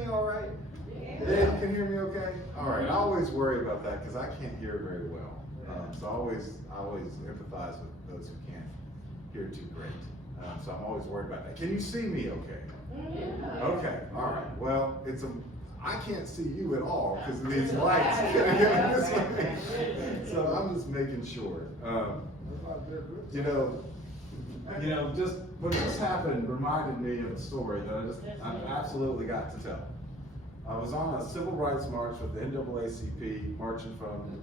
me all right? Yeah, you can hear me okay? All right, I always worry about that because I can't hear very well. So I always empathize with those who can't hear too great. So I'm always worried about that. Can you see me okay? Yeah. Okay, all right. Well, I can't see you at all because of these lights. So I'm just making sure. Just what just happened reminded me of a story that I've absolutely got to tell. I was on a civil rights march with the NAACP, marching from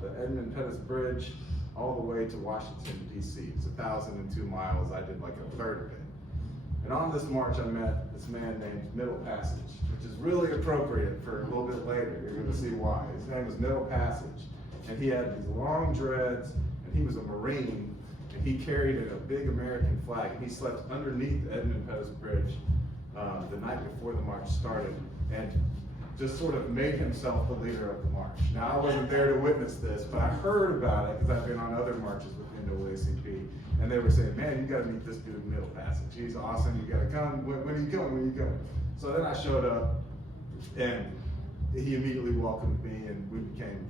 the Edmund Pettus Bridge all the way to Washington, D.C. It's 1,002 miles. I did like a third of it. And on this march, I met this man named Middle Passage, which is really appropriate for a little bit later. You're going to see why. His name was Middle Passage, and he had these long dreads, and he was a Marine, and he carried a big American flag, and he slept underneath the Edmund Pettus Bridge the night before the march started, and just sort of made himself the leader of the march. Now, I wasn't there to witness this, but I heard about it because I've been on other marches with the NAACP, and they were saying, man, you gotta meet this dude, Middle Passage. He's awesome, you gotta come. When are you coming? When are you coming? So then I showed up, and he immediately welcomed me, and we became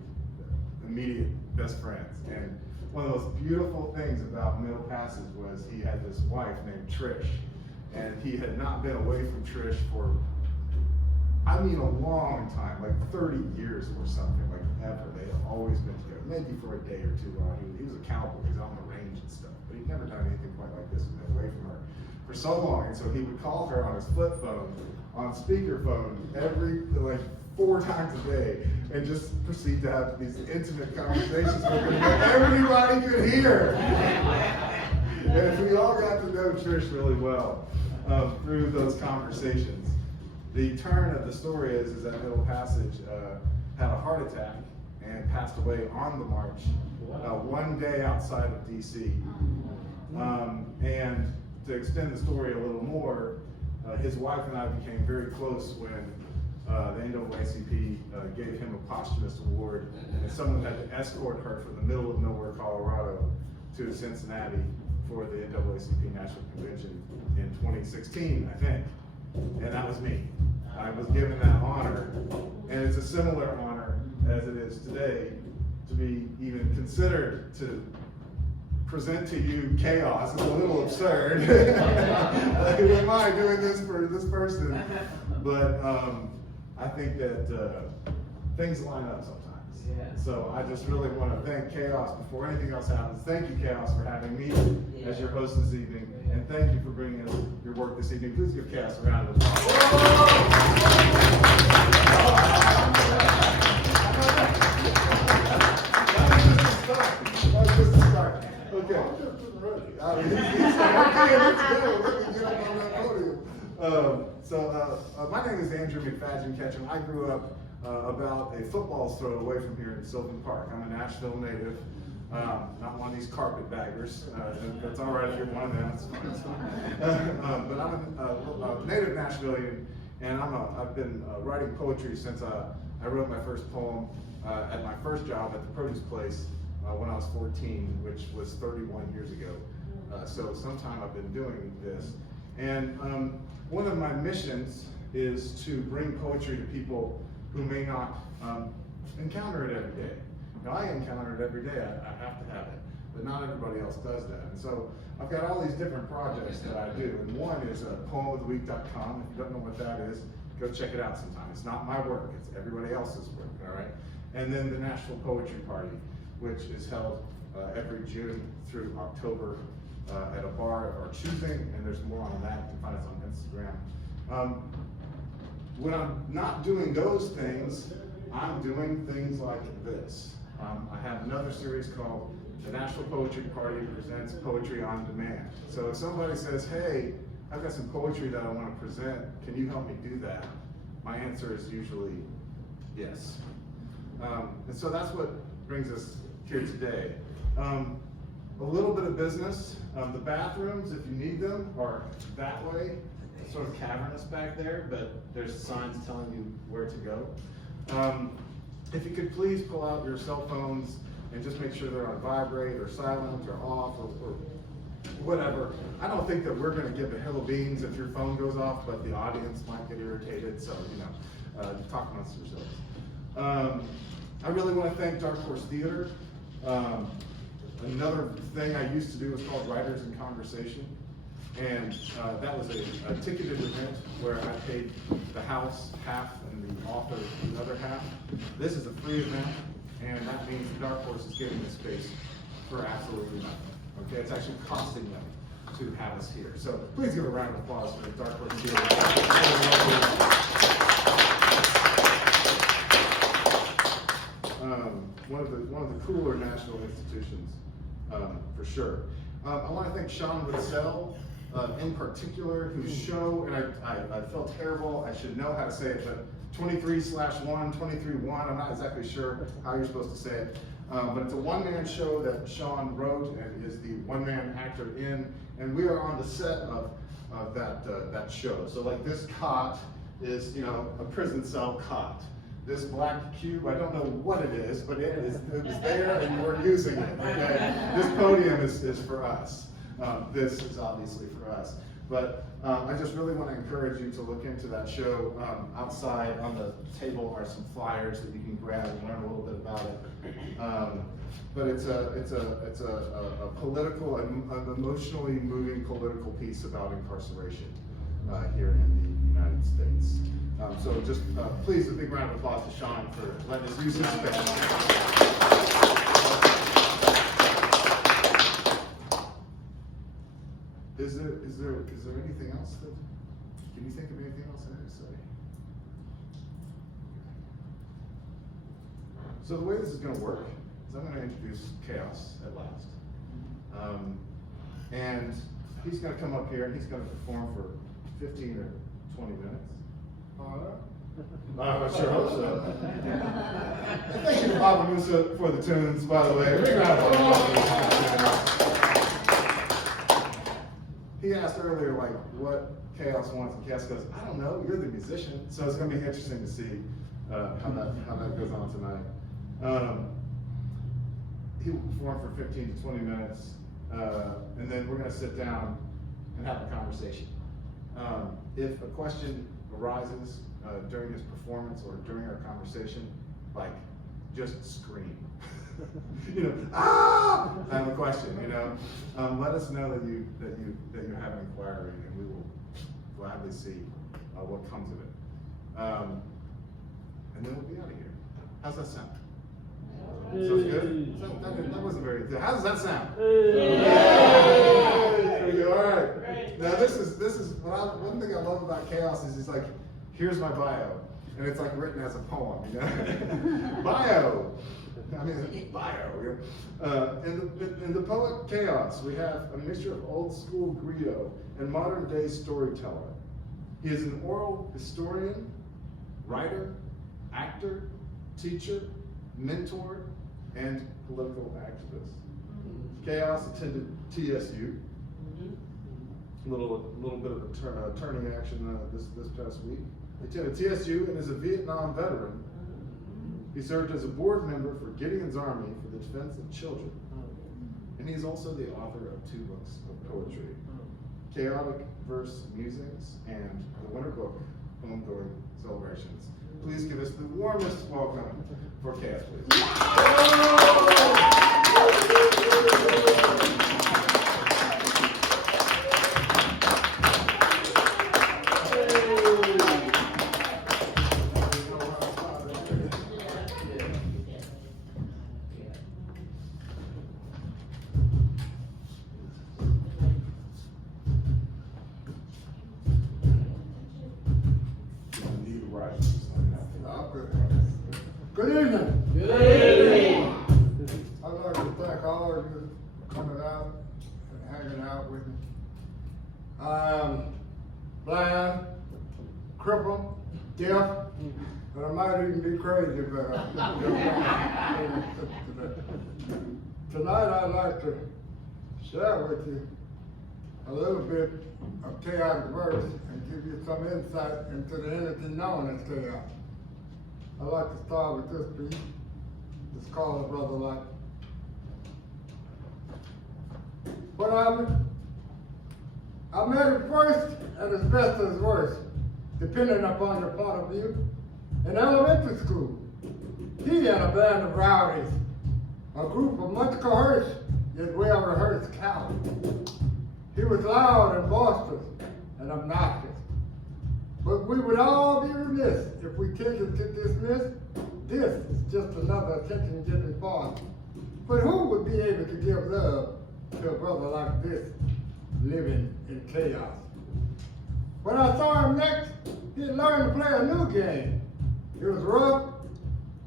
immediate best friends. And one of the most beautiful things about Middle Passage was he had this wife named Trish, and he had not been away from Trish for, I mean, a long time, like 30 years or something, like ever. They had always been together, maybe for a day or two. He was a cowboy, he was on the range and stuff, but he'd never done anything quite like this and been away from her for so long. And so he would call her on his flip phone, on speakerphone, every, like 4 times a day, and just proceed to have these intimate conversations with her that everybody could hear. And we all got to know Trish really well through those conversations. The turn of the story is that Middle Passage had a heart attack and passed away on the march one day outside of D.C. And to extend the story a little more, his wife and I became very close when the NAACP gave him a posthumous award, and someone had to escort her from the middle of nowhere, Colorado, to Cincinnati for the NAACP National Convention in 2016, I think. And that was me. I was given that honor, and it's a similar honor as it is today to be even considered to present to you K.H.A.O.S. It's a little absurd. Like, who am I doing this for this person? But I think that things line up sometimes. Yeah. So I just really want to thank K.H.A.O.S. before anything else happens. Thank you, K.H.A.O.S. for having me as your host this evening. And thank you for bringing us your work this evening. Please give K.H.A.O.S. a round of applause. That's just the start. Okay. I'm just getting ready. He's like, okay, let's go. Let me get up on that podium. My name is Andrew McFadyen-Ketchum. I grew up about a football's throw away from here in Sylvan Park. I'm a Nashville native, not one of these carpetbaggers. That's all right if you're one of them. It's fine. But I'm a native Nashvilleian, and I've been writing poetry since I wrote my first poem at my first job at the produce place when I was 14, which was 31 years ago. So sometime I've been doing this. And one of my missions is to bring poetry to people who may not encounter it every day. Now, I encounter it every day, I have to have it, but not everybody else does that. And so I've got all these different projects that I do, and one is poemoftheweek.com. If you don't know what that is, go check it out sometime. It's not my work, it's everybody else's work, all right? And then the Nashville Poetry Party, which is held every June through October at a bar of our choosing, and there's more on that. You can find us on Instagram. When I'm not doing those things, I'm doing things like this. I have another series called The Nashville Poetry Party Presents Poetry on Demand. So if somebody says, hey, I've got some poetry that I want to present, can you help me do that? My answer is usually yes. And so that's what brings us here today. A little bit of business. The bathrooms, if you need them, are that way. It's sort of cavernous back there, but there's signs telling you where to go. If you could please pull out your cell phones and just make sure they're on vibrate or silent or off or whatever. I don't think that we're going to give a hill of beans if your phone goes off, but the audience might get irritated, so, talk amongst yourselves. I really want to thank Darkhorse Theater. Another thing I used to do was called Writers in Conversation, and that was a ticketed event where I paid the house half and the author the other half. This is a free event, and that means Darkhorse is getting this space for absolutely nothing. Okay, it's actually costing them to have us here. So please give a round of applause for the Darkhorse Theater. One of the cooler Nashville institutions, for sure. I want to thank Sean Witzel in particular, whose show, and I felt terrible, I should know how to say it, but 23/1, 23/1, I'm not exactly sure how you're supposed to say it. But it's a one-man show that Sean wrote and is the one-man actor in, and we are on the set of that show. So like this cot is, a prison cell cot. This black cube, I don't know what it is, but it was there and we're using it, okay? This podium is for us. This is obviously for us. But I just really want to encourage you to look into that show. Outside on the table are some flyers that you can grab and learn a little bit about it. But it's a political, an emotionally moving political piece about incarceration here in the United States. So just please, a big round of applause to Sean for letting us use his space. Is there anything else that, can you think of anything else I need to say? So the way this is going to work is I'm going to introduce K.H.A.O.S at last. And he's going to come up here and he's going to perform for 15 or 20 minutes. I sure hope so. And thank you to Papa Musa for the tunes, by the way. Big round of applause. He asked earlier, like, what K.H.A.O.S wants, and K.H.A.O.S goes, I don't know, you're the musician. So it's going to be interesting to see how that goes on tonight. He will perform for 15 to 20 minutes, and then we're going to sit down and have a conversation. If a question arises during his performance or during our conversation, like, just scream. I have a question, let us know that you have an inquiry, and we will gladly see what comes of it. And then we'll be out of here. How's that sound? Sounds good? That wasn't very good. How does that sound? There we go. All right. Now this is one thing I love about K.H.A.O.S is he's like, here's my bio, and it's like written as a poem, bio. I mean, bio. In the poet K.H.A.O.S, we have a mixture of old school griot and modern day storyteller. He is an oral historian, writer, actor, teacher, mentor, and political activist. K.H.A.O.S attended TSU. A little bit of a turning action this past week. He attended TSU and is a Vietnam veteran. He served as a board member for Gideon's Army for the Defense of Children. And he's also the author of 2 books of poetry, Chaotic Verse Musings and the winter book, Homegoing Celebrations. Please give us the warmest welcome for K.H.A.O.S, please. Good evening. Good evening. I'd like to thank all of you for coming out and hanging out with me. I'm blind, crippled, deaf, and I might even be crazy, but tonight I'd like to share with you a little bit of chaotic verse and give you some insight into the entity known as chaos. I'd like to start with this piece. It's called A Brother Light. What of it? I met him first at his best or his worst, depending upon your point of view. In elementary school, he and a band of rowdies, a group of much coerced yet well-rehearsed cowards. He was loud and boisterous and obnoxious. But we would all be remiss if we tended to dismiss this is just another attention-getting farce. But who would be able to give love to a brother like this, living in chaos? When I saw him next, he had learned to play a new game. It was rough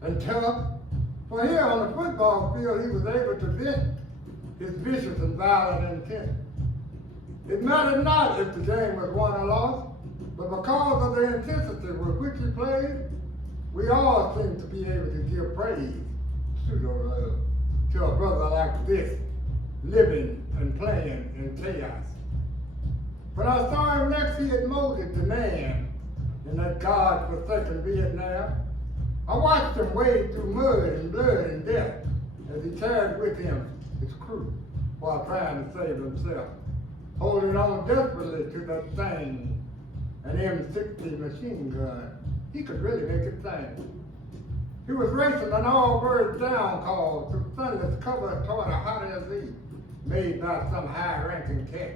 and tough. For here on the football field, he was able to vent his vicious and violent intent. It mattered not if the game was won or lost, but because of the intensity with which he played, we all seemed to be able to give praise, pseudo-love, to a brother like this, living and playing in chaos. When I saw him next, he had molded the man in that God-forsaken Vietnam. I watched him wade through mud and blood and death as he carried with him his crew while trying to save himself, holding on desperately to that thing, an M60 machine gun. He could really make it sing. He was racing an all-birds down call through sunless cover toward a hot LZ made by some high-ranking cat.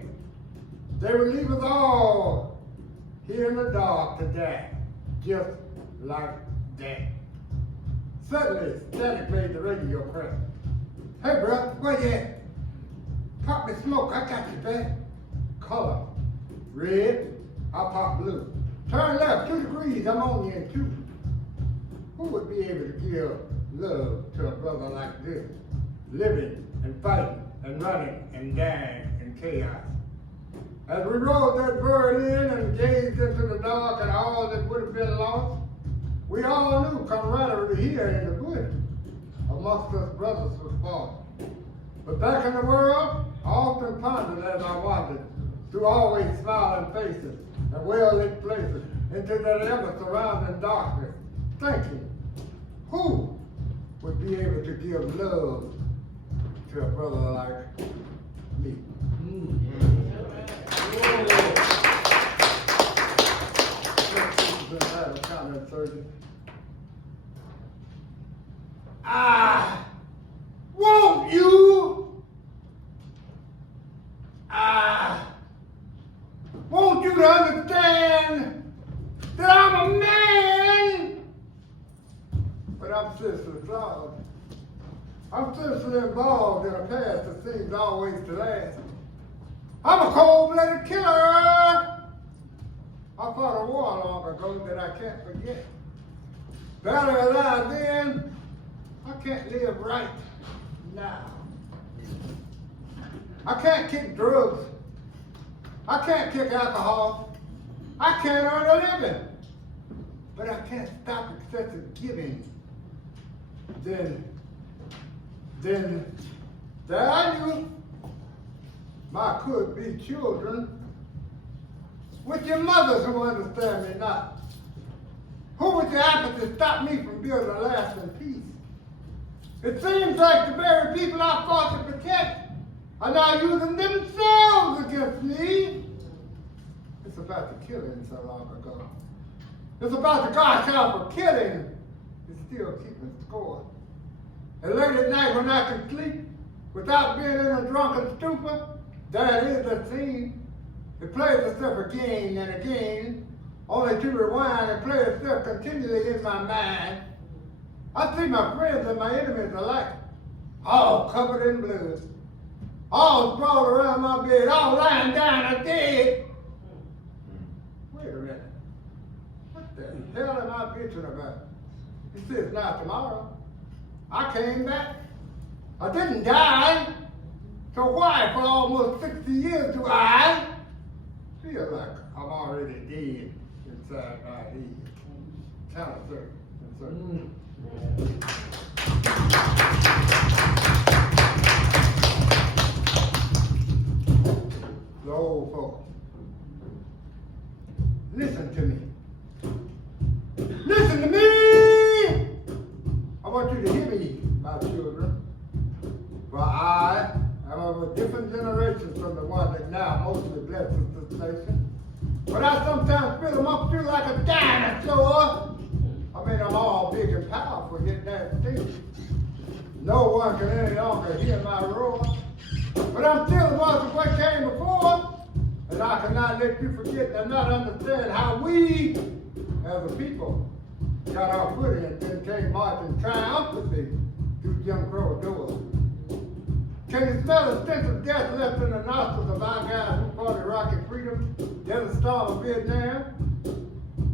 They would leave us all here in the dark to die, just like that. Suddenly, Static made the radio crack. Hey, bro, where you at? Pop me smoke, I got you back. Color, red, I pop blue. Turn left, 2 degrees, I'm on you in 2. Who would be able to give love to a brother like this, living and fighting and running and dying in chaos? As we rolled that bird in and gazed into the dark and all that would have been lost, we all knew camaraderie here in the bush amongst us brothers was false. But back in the world, I often pondered as I wandered through always smiling faces and well-lit places into that ever-surrounding darkness, thinking, who would be able to give love to a brother like me? I want you. I want you to understand that I'm a man, but I'm seriously flawed. I'm seriously involved in a past that seems always to last. I'm a cold-blooded killer. I fought a war long ago that I can't forget. Better alive then, I can't live right now. I can't kick drugs. I can't kick alcohol. I can't earn a living. But I can't stop excessive giving. Then there are you, my could-be children, with your mothers who understand me not. Who with your apathy stop me from building a lasting peace? It seems like the very people I fought to protect are now using themselves against me. It's about the killing so long ago. It's about the K.H.A.O.S. for killing. It's still keeping score. And late at night when I can sleep without being in a drunken stupor, there it is that scene. It plays itself again and again, only to rewind and play itself continually in my mind. I see my friends and my enemies alike, all covered in blood, all sprawled around my bed, all lying down or dead. Wait a minute. What the hell am I bitching about? He says, not tomorrow. I came back. I didn't die. So why, for almost 60 years, do I feel like I'm already dead inside my head? Kind of certain. The old folks, listen to me. Listen to me! I want you to hear me, my children. For I am a a different generation from the one that now mostly blesses this nation. But I sometimes feel them up feel like a dinosaur. I mean, I'm all big and powerful, yet that still. No one can any longer hear my roar. But I'm still the ones of what came before. And I cannot let you forget and not understand how we, as a people, got our footing and then came marching triumphantly through Jim Crow doors. Can you smell the stench of death left in the nostrils of our guys who fought Iraqi freedom, Desert Storm of Vietnam?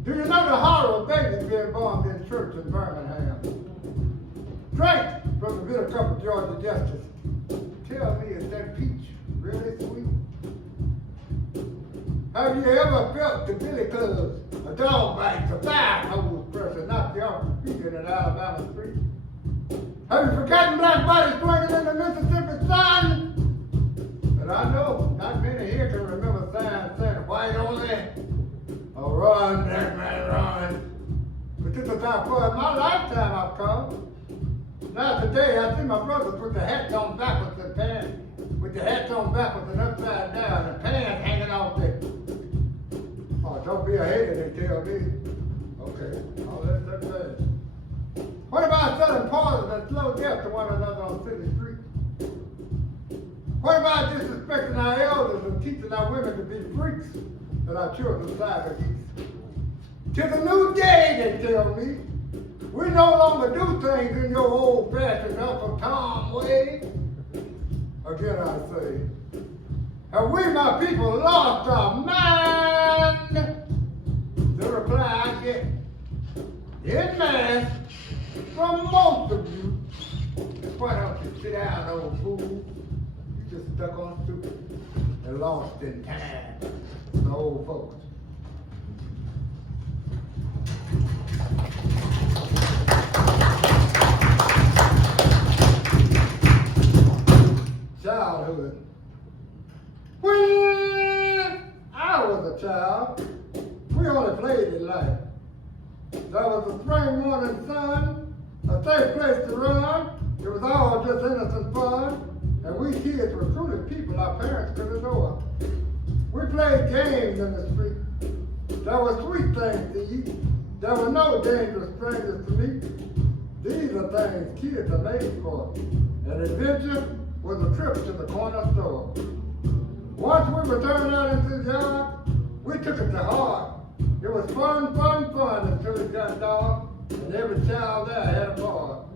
Do you know the horror of babies being born in church in Birmingham? Drink from the bitter cup of Georgia justice. Tell me, is that peach really sweet? Have you ever felt the billy clubs, a dog bite, a fire hose pressure knock you off your feet in an Alabama street? Have you forgotten black bodies swinging in the Mississippi sun? And I know not many here can remember signs saying white only, or run, black man, run. But this is how far in my lifetime I've come. Now today I see my brothers with their hats on backwards and pants, with their hats on backwards and upside down and pants hanging off there. Oh, don't be a hater, they tell me. Okay, I'll let that pass. What about selling poison and slow death to one another on city streets? What about disrespecting our elders and teaching our women to be freaks and our children cyber geese? Tis a new day, they tell me. We no longer do things in your old-fashioned Uncle Tom way. Again I say, have we, my people, lost our mind? The reply I get, in mass, from most of you, is why don't you sit down, old fool? You just stuck on stupid and lost in time, the old folks. Childhood. When I was a child, we only played in life. There was a spring morning sun, a safe place to run. It was all just innocent fun. And we kids recruited people our parents could adore. We played games in the street. There were sweet things to eat. There were no dangerous strangers to meet. These are things kids are made for. An adventure was a trip to the corner store. Once we were turned out into the yard, we took it to heart. It was fun, fun, fun until it got dark, and every child there had a part.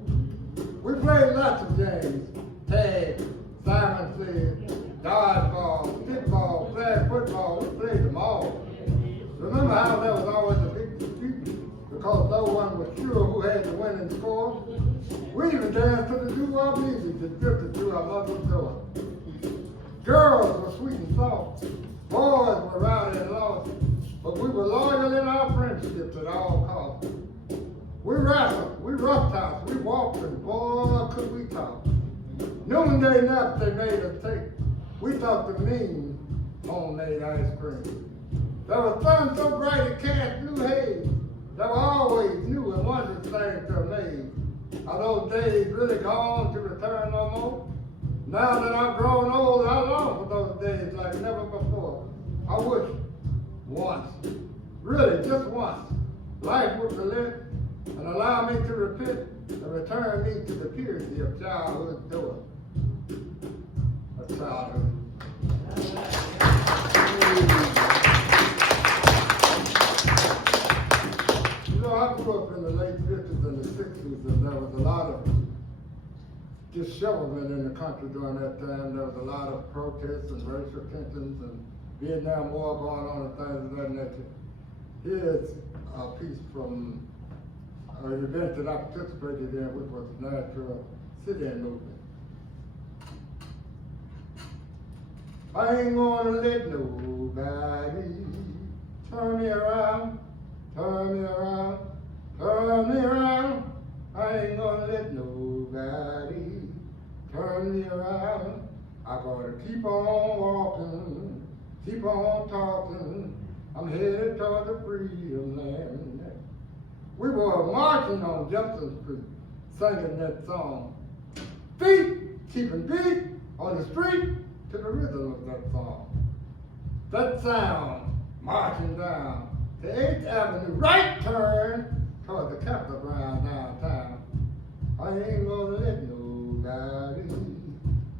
We played lots of games. Tag, Simon said, dodgeball, stickball, flag football, we played them all. Remember how there was always a big dispute because no one was sure who had the winning score? We even danced to the doo-wop music that drifted through our mother's door. Girls were sweet and soft, boys were rowdy and lost, but we were loyal in our friendships at all costs. We wrestled, we roughhoused, we walked, and boy, could we talk. Noonday naps they made us take. We thought the mean homemade ice cream. There was sun so bright it cast blue haze. There were always new and wondrous things to amaze. Are those days really gone to return no more? Now that I've grown old, I long for those days like never before. I wish once, really just once, life would relent and allow me to repent and return me to the purity of childhood's door. Of childhood. You know, I grew up in the late 50s and the 60s, and there was a lot of dishevelment in the country during that time. There was a lot of protests and racial tensions and Vietnam War going on and things of that nature. Here's a piece from an event that I participated in, which was the Nashville sit-in movement. I ain't gonna let nobody turn me around, turn me around, turn me around. I ain't gonna let nobody turn me around. I gotta keep on walking, keep on talking. I'm headed toward the freedom land. We were marching on Jefferson Street, singing that song. Feet keeping beat on the street to the rhythm of that song. That sound marching down the 8th Avenue, right turn toward the Capitol ground downtown. I ain't gonna let nobody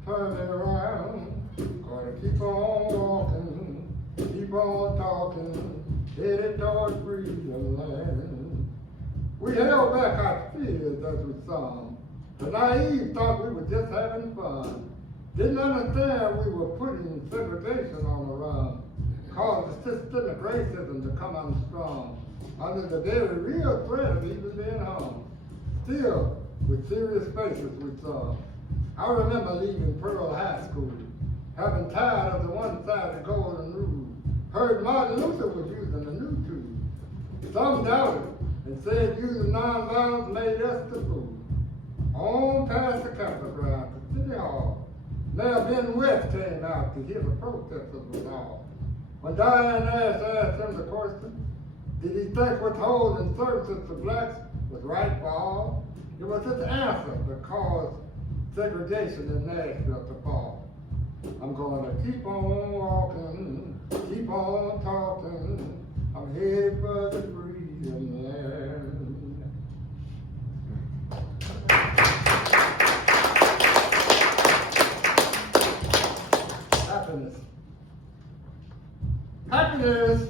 turn it around. Gonna keep on walking, keep on talking, headed toward freedom land. We held back our fears as we sung. The naive thought we were just having fun. Didn't understand we were putting segregation on the run. Caused the systemic racism to come on strong. Under the very real threat of even being hung. Still, with serious faces we saw. I remember leaving Pearl High School, having tired of the one-sided golden rule. Heard Martin Luther was using the new tool. Some doubted and said using nonviolence made us the fool. On past the Capitol ground to City Hall, Mayor Ben West came out to hear the protesters was all. When Diane Nash asked him the question, did he think withholding services to blacks was right for all? It was his answer that caused segregation in Nashville to fall. I'm gonna keep on walking, keep on talking. I'm headed for the freedom land. Happiness. Happiness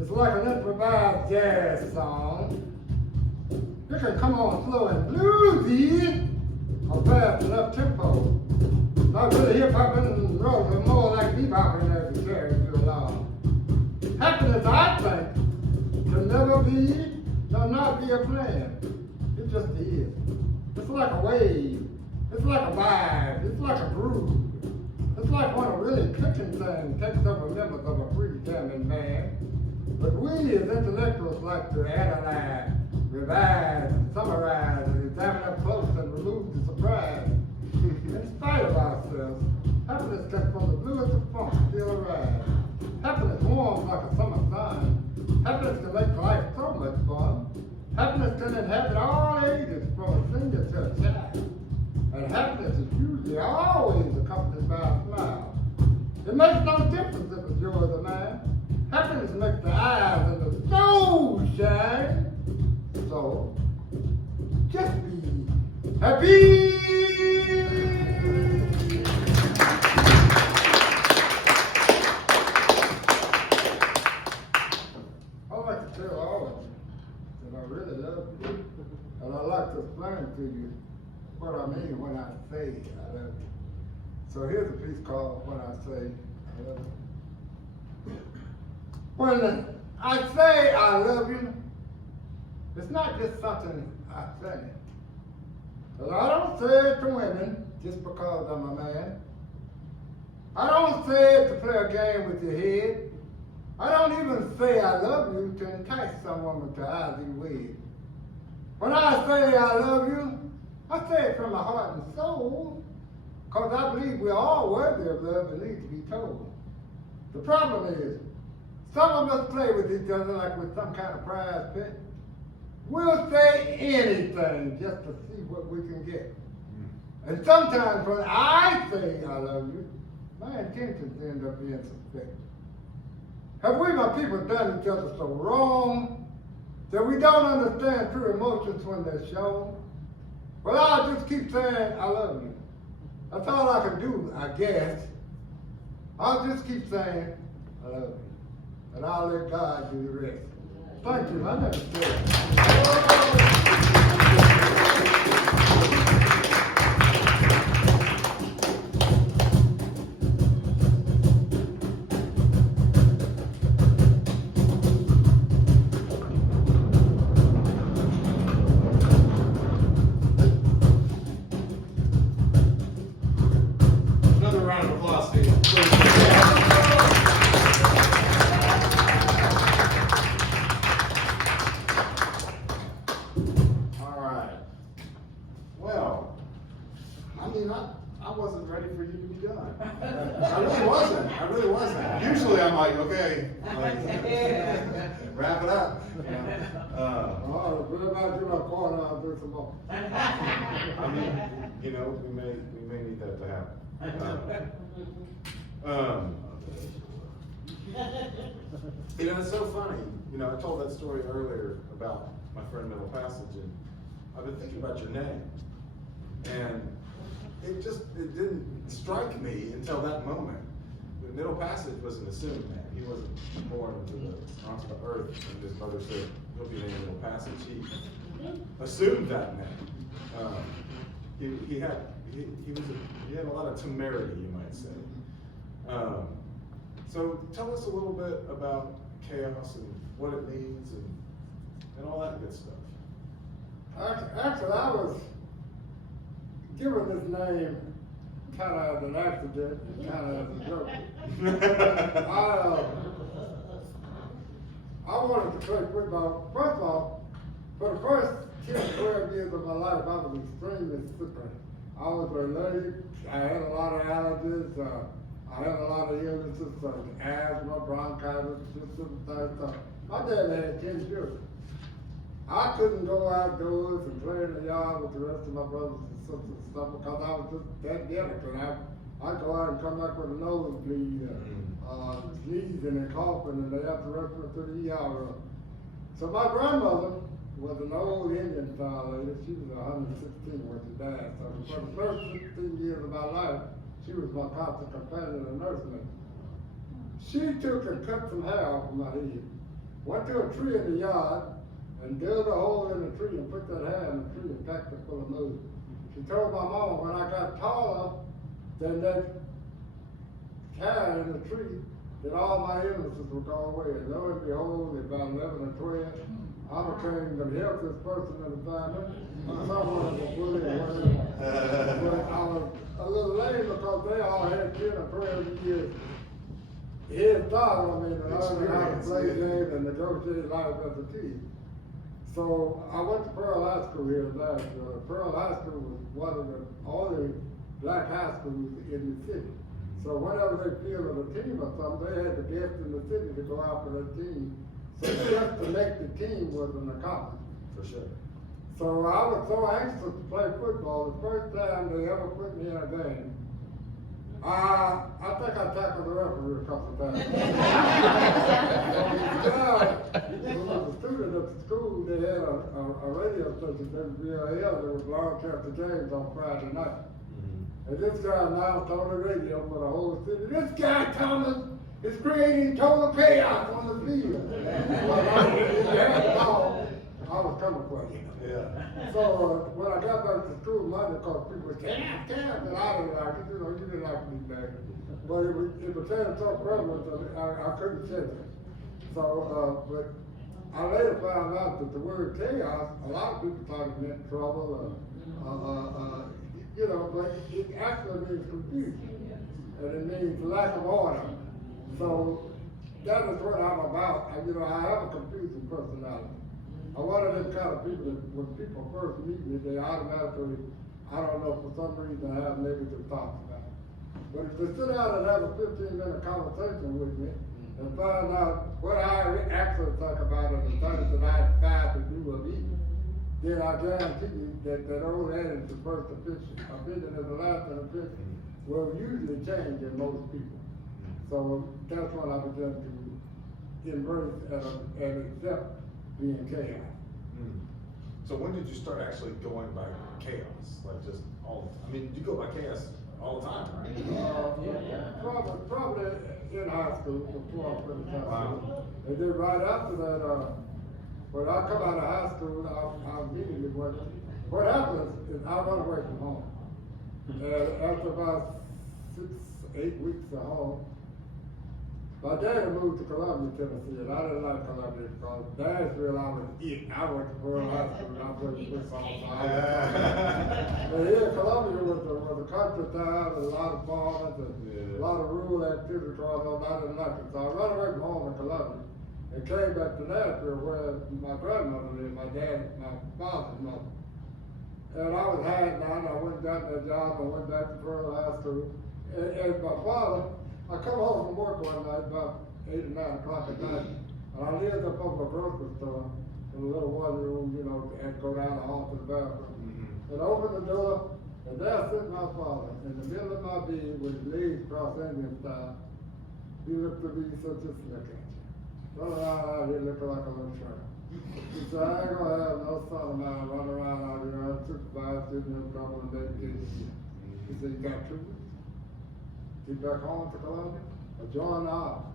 is like an improvised jazz song. It can come on slow and bluesy or fast and up tempo. Not really hip hop and rock, but more like bebopping as you carry you along. Happiness, I think, can never be, nor not be a plan. It just is. It's like a wave. It's like a vibe. It's like a groove. It's like when a really clicking thing takes over members of a free-jamming band. But we as intellectuals like to analyze, revise, and summarize, and examine up close and remove the surprise. In spite of ourselves, happiness comes from the bluest of funk still arise. Happiness warms like a summer sun. Happiness can make life so much fun. Happiness can inhabit all ages from a senior to a child. And happiness is usually always accompanied by a smile. It makes no difference if it's yours or mine. Happiness makes the eyes and the soul shine. So, just be happy. I'd like to tell all of you that I really love you. And I'd like to explain to you what I mean when I say I love you. So here's a piece called When I Say I Love You. When I say I love you, it's not just something I say. But I don't say it to women just because I'm a man. I don't say it to play a game with your head. I don't even say I love you to entice some woman to either wed. When I say I love you, I say it from my heart and soul, because I believe we're all worthy of love and need to be told. The problem is, some of us play with each other like with some kind of prize pit. We'll say anything just to see what we can get. And sometimes when I say I love you, my intentions end up being suspected. Have we, my people, done each other so wrong that we don't understand true emotions when they're shown? Well, I'll just keep saying I love you. That's all I can do, I guess. I'll just keep saying I love you. And I'll let God do the rest. Thank you. I never said. Another round of applause, Steve. All right. Well, I mean, I wasn't ready for you to be done. I really wasn't. Usually I'm like, okay, wrap it up. Oh, what about you, my corner? I'll do some more. I mean, you know, we may need that to happen. You know, it's so funny. You know, I told that story earlier about my friend Middle Passage, and I've been thinking about your name, and it didn't strike me until that moment. The Middle Passage was an assumed name. He wasn't born onto the earth, and his mother said, "He'll be named Middle Passage." He assumed that name. He had a lot of temerity, you might say. So tell us a little bit about K.H.A.O.S and what it means and all that good stuff. Actually, I was given this name kind of as an accident and kind of as a joke. I wanted to play football. First of all, for the first 10, 12 years of my life, I was extremely sick. I was allergic. I had a lot of allergies. I had a lot of illnesses, asthma, bronchitis, just different things. My dad had 10 children. I couldn't go outdoors and play in the yard with the rest of my brothers and sisters and stuff because I was just that delicate. I'd go out and come back with a nosebleed, sneezing and coughing, and they have to rush me to the ER. So my grandmother was an old Indian style lady. She was 116 when she died. So for the first 16 years of my life, she was my constant companion and nursemaid. She took and cut some hair off of my head, went to a tree in the yard, and dug a hole in the tree and put that hair in the tree and packed it full of mud. She told my mama when I got taller than that hair in the tree, that all my illnesses would go away. And lo and behold, at about 11 or 12, I became the healthiest person in the family. Someone was a bully and whatever. But I was a little lame because they all had 10 or 12 years head start on me to learn how to play games and negotiate life as a kid. So I went to Pearl High School here in Nashville. Pearl High School was one of the only black high schools in the city. So whenever they fielded a team or something, they had the best in the city to go out for that team. So just to make the team was an accomplishment. For sure. So I was so anxious to play football. The first time they ever put me in a game, I think I tackled the referee a couple of times. When I was a student at the school, they had a radio station, WBLL, that was broadcast the games on Friday night. And this guy announced on the radio for the whole city, "This guy Thomas is creating total chaos on the field." If you had the ball, I was coming for you. Yeah. So when I got back to school Monday, because people would say, "Damn," and I didn't like it, you didn't like me back. But it became so prevalent that I couldn't change it. So, but I later found out that the word chaos, a lot of people thought it meant trouble, but it actually means confusion, and it means lack of order. So that is what I'm about. I have a confusing personality. I'm one of them kind of people that when people first meet me, they automatically, I don't know, for some reason have negative thoughts about it. But if they sit down and have a 15-minute conversation with me and find out what I actually think about it and things that I tried to do or be, then I guarantee you that old adage, the first opinion is the last opinion, will usually change in most people. So that's when I began to embrace and accept being K.H.A.O.S. So when did you start actually going by K.H.A.O.S? Like just you go by K.H.A.O.S all the time, right? Probably in high school before I finished high school. Wow. And then right after that, when I come out of high school, I immediately went. What happens is I run away from home. And after about 6, 8 weeks at home, my dad moved to Columbia, Tennessee, and I didn't like Columbia because Nashville, I was it. I went to Pearl High School and I played football. But here in Columbia was a country town and a lot of farmers and a lot of rural activity going on. I didn't like it. So I ran away from home in Columbia and came back to Nashville where my grandmother lived, my father's mother. And I was hiding out, I went and got that job, I went back to Pearl High School. And my father, I come home from work one night about 8 or 9 o'clock at night, and I lived up on my grocery store in a little one room, and go down the hall to the bathroom. And I opened the door, And there sit my father in the middle of my bed with his legs crossed Indian style. He looked at me, he said, just look at you. Run around out here looking like a little tramp. He said, I ain't gonna have no son of mine run around out here unsupervised, sitting in trouble and education. He said, you got two weeks? Get back home to Columbia or join the army?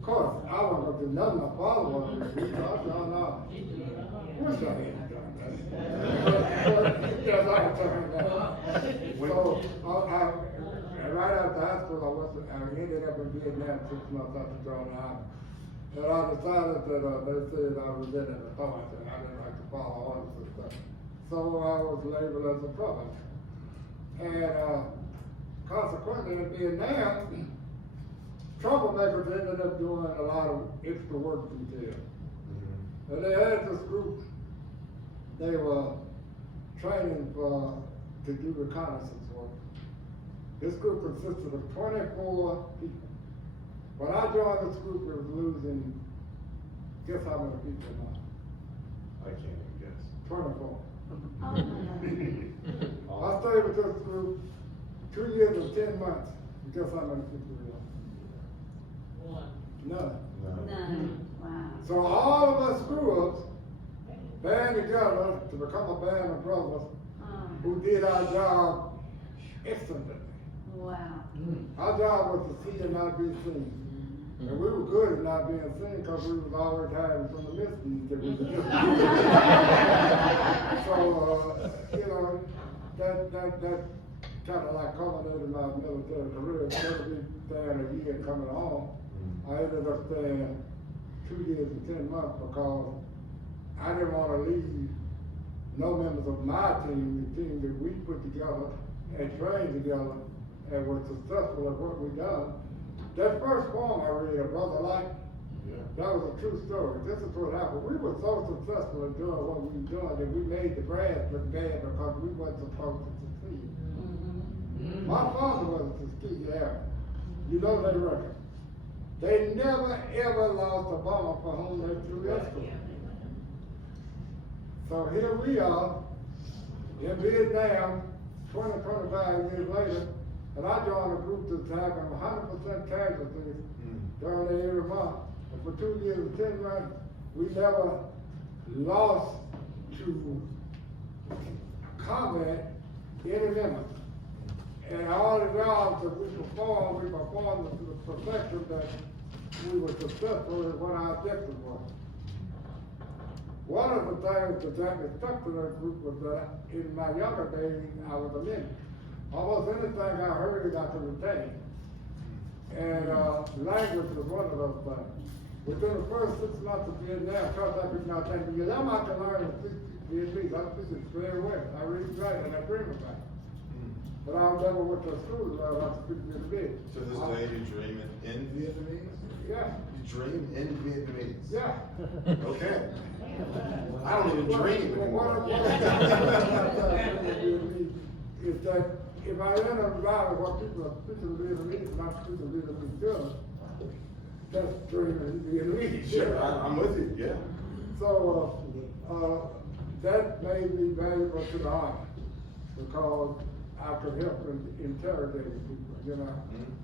Of course, I wasn't gonna do nothing my father wanted me to do, so I joined the army. Wish I hadn't done that. Yes, I turned that. So, right after high school, I ended up in Vietnam 6 months after joining the army. And I decided that they said I was in an authority and I didn't like to follow orders and stuff. So I was labeled as a troublemaker. And consequently in Vietnam, troublemakers ended up doing a lot of extra work detail. Mm-hmm. And they had this group, they were training to do reconnaissance work. This group consisted of 24 people. When I joined this group, it was losing, guess how many people now? I can't even guess. 24. Oh, I stayed with this group 2 years and 10 months. Guess how many people we were? One. None. None. Wow. So all of us screw-ups band together to become a band of brothers who did our job excellently. Wow. Our job was to see and not be seen. And we were good at not being seen because we was always hiding from the misdeeds that we did. So, you know, that kind of like culminated my military career. Instead of me staying a year coming home, I ended up staying 2 years and 10 months because I didn't want to leave no members of my team, the team that we put together and trained together and were successful at what we done. That first poem I read, A Brother Like, that was a true story. This is what happened. We were so successful in doing what we were doing that we made the brass look bad because we weren't supposed to succeed. Mm-hmm. My father was a Tuskegee Airman. You know their record. They never ever lost a bomber for whom they threw escort. So here we are in Vietnam, 20, 25 years later, and I joined a group that's having 100% casualties during every month. And for 2 years and 10 months, we never lost to combat any member. And all the jobs that we performed to the perfection that we were successful in what our objective was. One of the things that got me stuck to that group was that in my younger days, I was a mimic. Almost anything I heard, I could retain. And language was one of those things. Within the first 6 months of Vietnam, because I could not think, because I'm out to learn to speak Vietnamese. I speak it very well. I read, write, and I dream about it. But I never went to school to learn how to speak Vietnamese. To this day, you dream in Vietnamese? Yeah. You dream in Vietnamese? Yeah. Okay. I don't even dream anymore. Is that if I end up about what people are speaking Vietnamese, not speaking Vietnamese good, that's dreaming Vietnamese. Sure, I'm with you, yeah. So that made me valuable to the army because I could help in interrogating people, you know.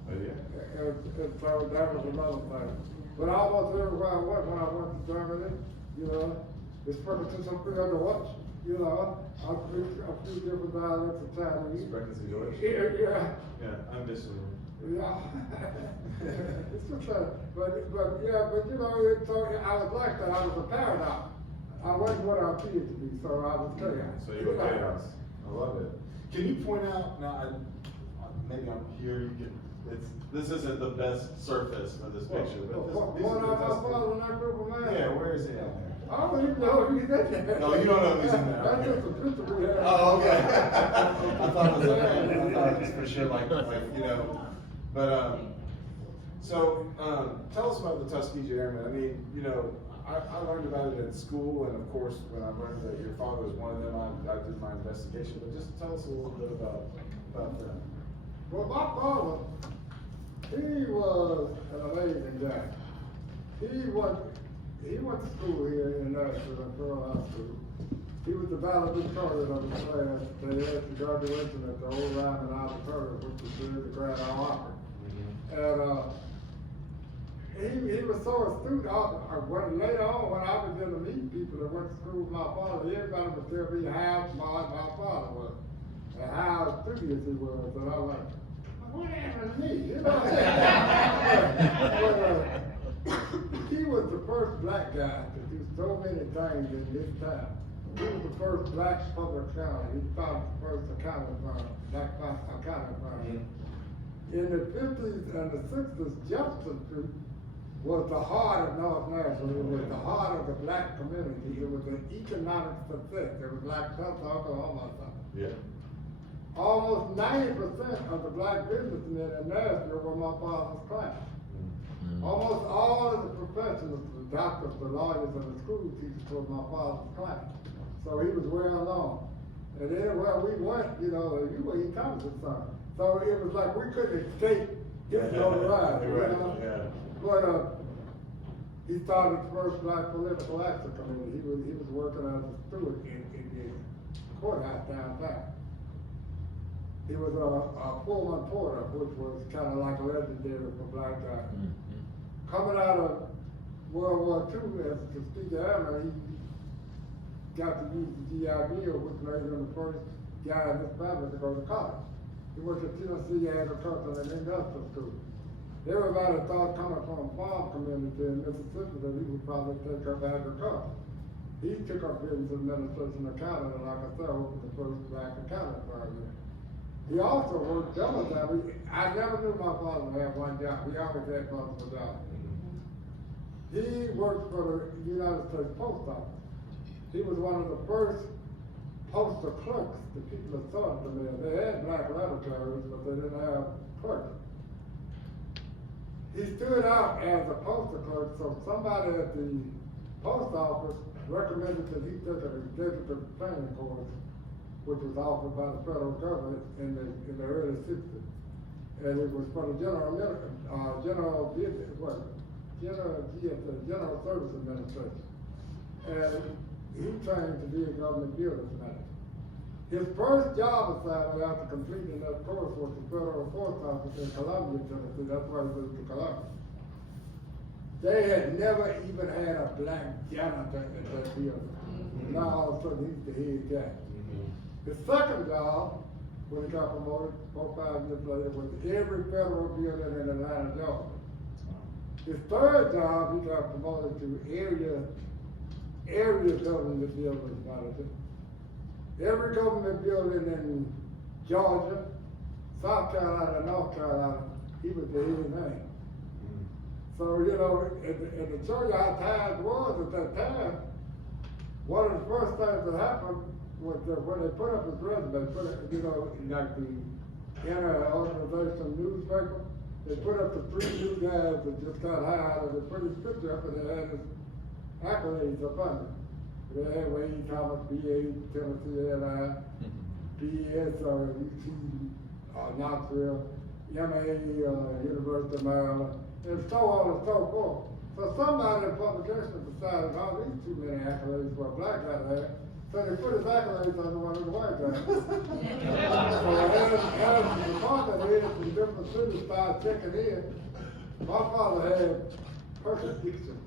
Oh, yeah. And so that was another thing. But almost everywhere I went when I went to Germany, you know, it's perfect to some pretty other watch, you know. I speak a few different dialects of Chinese. Sprechen Sie Deutsch? Yeah. Yeah, I'm missing you. Yeah. It's just but you know, so I was like that. I was a paradox. I wasn't what I appeared to be, so I was chaos. So you were chaos. I love it. Can you point out, now, maybe I'm here, you can, this isn't the best surface for this picture, but these are the my best. father in that group of men? Yeah, where is he at there? I don't even know if he's in there. No, you don't know if he's in there. That's just a picture we have. Oh, okay. I thought it was for sure, like, you know, but, so, tell us about the Tuskegee Airmen. I mean, you know, I learned about it in school, and of course, when I learned that your father was one of them, I did my investigation, but just tell us a little bit about them. Well, my father, he was an amazing guy. He went to school here in Nashville, at Pearl High School. He was the valedictorian of his class. They had the graduation at the old Ryman Auditorium, which was during the Grand Ole Opry. And he was so astute. Later on, when I began to meet people that went to school with my father, everybody would tell me how smart my father was and how studious he was. And I was like, what happened to me? You know what I'm saying? But he was the first black guy to do so many things in this town. He was the first black public accountant. He started the first accounting firm, black accounting firm. In the 50s and the 60s, Jefferson Street was the heart of North Nashville. It was the heart of the black community. It was an economic success. It was like Tulsa, Oklahoma or something. Yeah. Almost 90% of the black businessmen in Nashville were my father's class. Almost all of the professionals, the doctors, the lawyers, and the school teachers were my father's class. So he was well known. And anywhere we went, you were Thomas's son. So it was like we couldn't escape his notoriety. Yeah. But he started the first black political action committee. He was working as a steward in the courthouse downtown. He was a Pullman porter, which was kind of like legendary for black guys. Coming out of World War II as a Tuskegee Airman, he got to use the GI Bill, which made him the first guy in his family to go to college. He went to Tennessee Agricultural and Industrial School. Everybody thought coming from a farm community in Mississippi that he would probably take up agriculture. He took up business administration accounting, and like I said, opened the first black accounting firm there. He also worked double time. I never knew my father had one job. He always had multiple jobs. He worked for the United States Post Office. He was one of the first postal clerks that people had started to live. They had black laboratories, but they didn't have clerks. He stood out as a postal clerk, so somebody at the post office recommended that he take an executive training course, which was offered by the federal government in the early 60s. And it was for the General Service Administration. And he trained to be a government buildings manager. His first job assignment after completing that course was the federal post office in Columbia, Tennessee. That's why he moved to Columbia. They had never even had a black janitor in that building. Now all of a sudden he's the head guy. His second job, when he got promoted 4 or 5 years later, was every federal building in Atlanta, Georgia. His third job, he got promoted to area government building manager. Every government building in Georgia, South Carolina, North Carolina, he was the head man. So, and to show you how tired it was at that time, one of the first things that happened was that when they put up his resume, like the inter-organization newspaper, they put up the 3 new guys that just got hired, and they put his picture up, and they had his accolades up under. They had Wayne Thomas, B.A., Tennessee A&I, B.S., UT, Knoxville, M.A., University of Maryland, and so on and so forth. So somebody in publication decided, these too many accolades for a black guy to have, so they put his accolades on one of the white guys. So as the department heads from different cities started checking in, my father had perfect diction.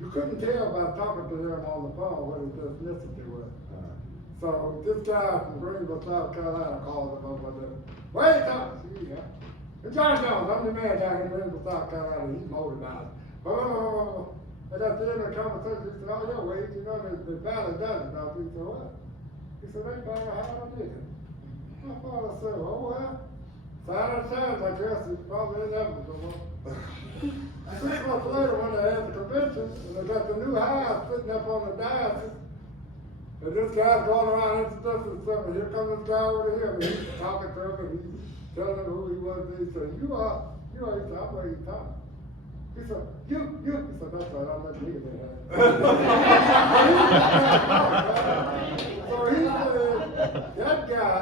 You couldn't tell by talking to him on the phone what his ethnicity was. So this guy from Greenville, South Carolina called him over there. Wait, Thomas, yeah. And John Jones, I'm the man down in Greenville, South Carolina. He's motivated. And at the end of the conversation, he said, oh, yeah, Wade, they finally done it now. He said, what? He said, they finally hired a nigga. My father said, oh, well, sign of the times, I guess. It's probably inevitable. 6 months later, when they had the convention, and they got the new hires sitting up on the diocese, and this guy's going around introducing himself, and here comes this guy over here, and he's talking to him, and he's telling him who he was. He said, he said, I'm Wade Thomas. He said, he said, that's right, I'm not here there. So he said, that guy,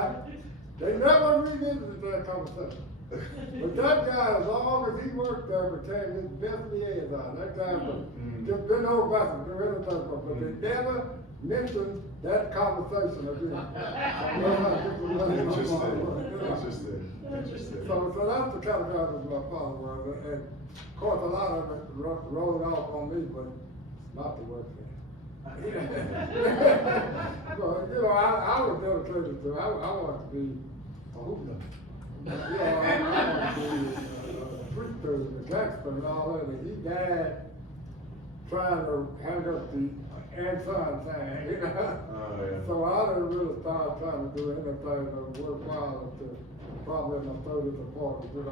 they never revisited that conversation. But that guy, as long as he worked there, became his best liaison. That guy just been over back to anything, but they never mention that conversation again. Interesting. So that's the kind of guy that my father was, and of course, a lot of it rolled off on me, but it's not the work thing. But, you know, I was dedicated to, I wanted to be a hoopla. You know, I wanted to be a preacher, a gangster and all that, and he died trying to hang up the Anson sign, you know? Oh, yeah. So I didn't really start trying to do anything that was worthwhile until probably in my 30s or 40s. You know,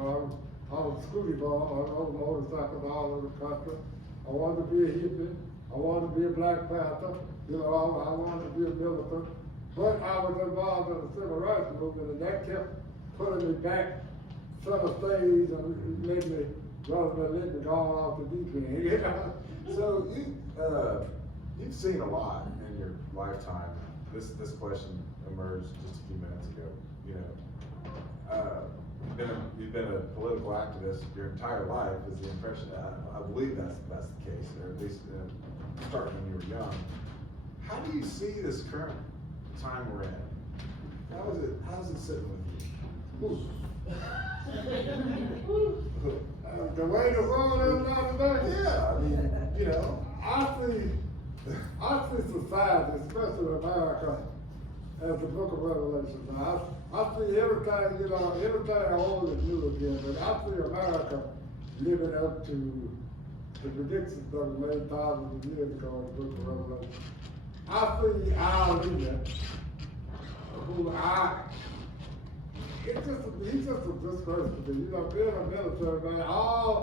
I was a scooty ball, I rode motorcycles all over the country. I wanted to be a hippie. I wanted to be a Black Panther. You know, I wanted to be a militant. But I was involved in the civil rights movement, and that kept putting me back center stage and made me, rather than let me go off the deep end, you know? So you've seen a lot in your lifetime. This question emerged just a few minutes ago. You know, you've been a political activist your entire life. Is the impression? I believe that's the case, or at least starting when you were young. How do you see this current time we're in? How's it sitting with you? The way the world is now today? Yeah, I mean, you know. I see society, especially America, as the book of Revelation. I see everything, you know, everything old is new again, but I see America living up to the predictions that were made thousands of years ago in the book of Revelation. I see our leader, he's just a disgrace to me. You know, being a military man, all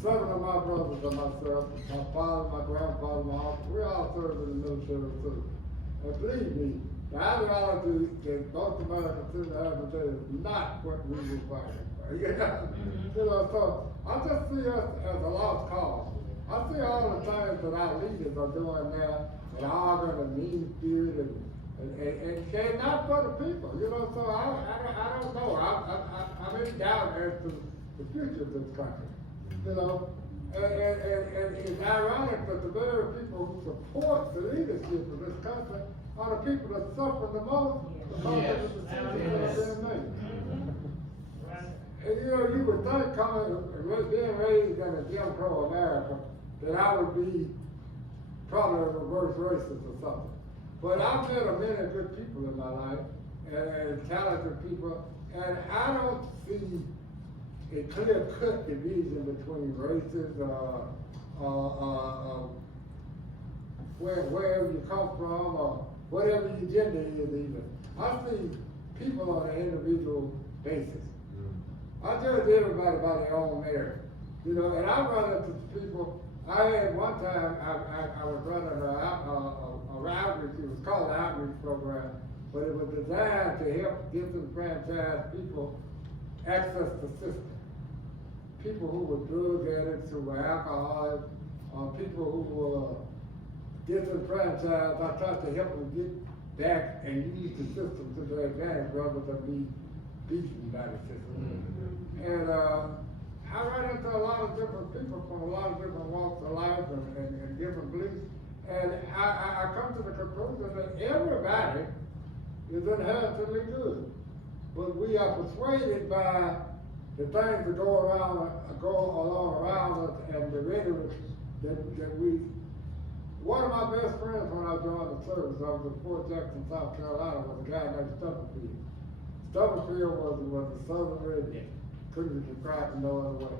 7 of my brothers and myself, my father, my grandfather, my uncle, we all served in the military too. And believe me, the ideology that most Americans seem to have today is not what we were fighting for. You know, so I just see us as a lost cause. I see all the things that our leaders are doing now, and arguing and mean spirit and they're not for the people, you know, so I don't know. I'm in doubt as to the future of this country, you know. And it's ironic that the very people who support the leadership of this country are the people that suffer the most because of the decisions that are being made. And you know, you would think being raised in a Jim Crow America that I would be probably a reverse racist or something. But I've met many good people in my life, and talented people, and I don't see a clear-cut division between races, wherever you come from, or whatever your gender is even. I see people on an individual basis. I judge everybody by their own merit, you know, and I run into people. I had one time, I was running a outreach, it was called an outreach program, but it was designed to help disenfranchised people access the system. People who were drug addicts, who were alcoholics, people who were disenfranchised, I tried to help them get back and use the system to their advantage rather than be beaten by the system. And I ran into a lot of different people from a lot of different walks of life and different beliefs. And I come to the conclusion that everybody is inherently good. But we are persuaded by the things that go along around us and the rhetoric that we. One of my best friends when I joined the service, I was in Fort Jackson, South Carolina, was a guy named Stubblefield. Stubblefield was a southern redneck. Couldn't be described in no other way.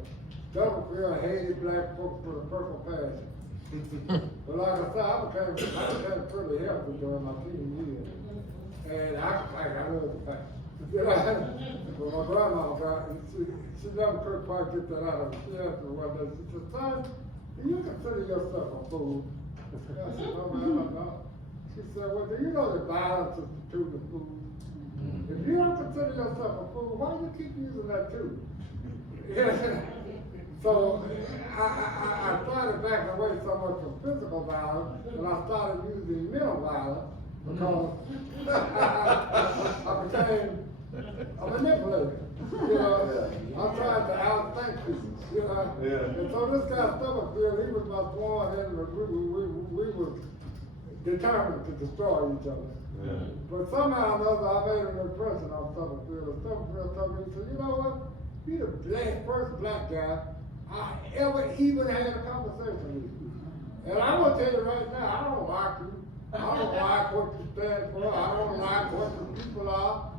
Stubblefield hated black folks with a purple passion. But like I said, I became pretty healthy during my teen years. And I love the fact. But my grandma, she never could quite get that out of me. She asked me one day, she said, "Son, do you consider yourself a fool?" I said, "No, man, no." She said, "Well, do you know that violence is the truth of food? If you don't consider yourself a fool, why do you keep using that too?" So I started backing away so much from physical violence, and I started using mental violence because I became a manipulator. You know, I tried to outthink people. You know, and so this guy Stubblefield, he was my sworn enemy. We were determined to destroy each other. Yeah. But somehow or another, I made an impression on Summerfield. And Summerfield told me, he said, you know what? You're the first black guy I ever even had a conversation with. And I'm gonna tell you right now, I don't like you. I don't like what you stand for. I don't like what the people are.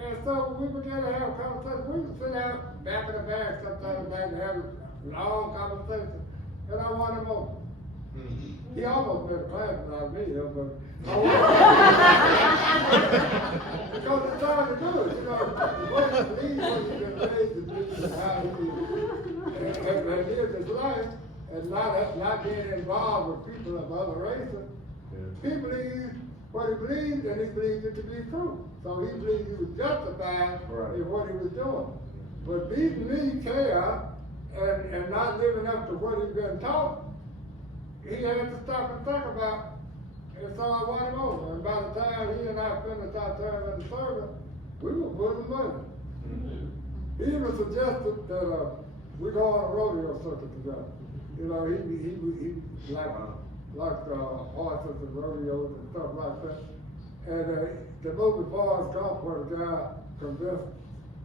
And so we began to have a conversation. We would sit out back in the back sometimes and have a long conversation. And I won him over. Mm-hmm. He almost made a class without me, but I won. Because it's time to do it. You know, what you believe, what you've been raised to do, and how he lived his life, and not being involved with people of other races. Yeah. He believed what he believed, and he believed it to be true. So he believed he was justified in what he was doing. But beating me, K.H.A.O.S, and not living up to what he'd been taught, he had to stop and think about it. And so I won him over. And by the time he and I finished our term in the service, we were bosom buddies. Mm-hmm. He even suggested that we go on a rodeo circuit together. You know, he liked horses and rodeos and stuff like that. And the movie Forrest Gump, where the guy convinced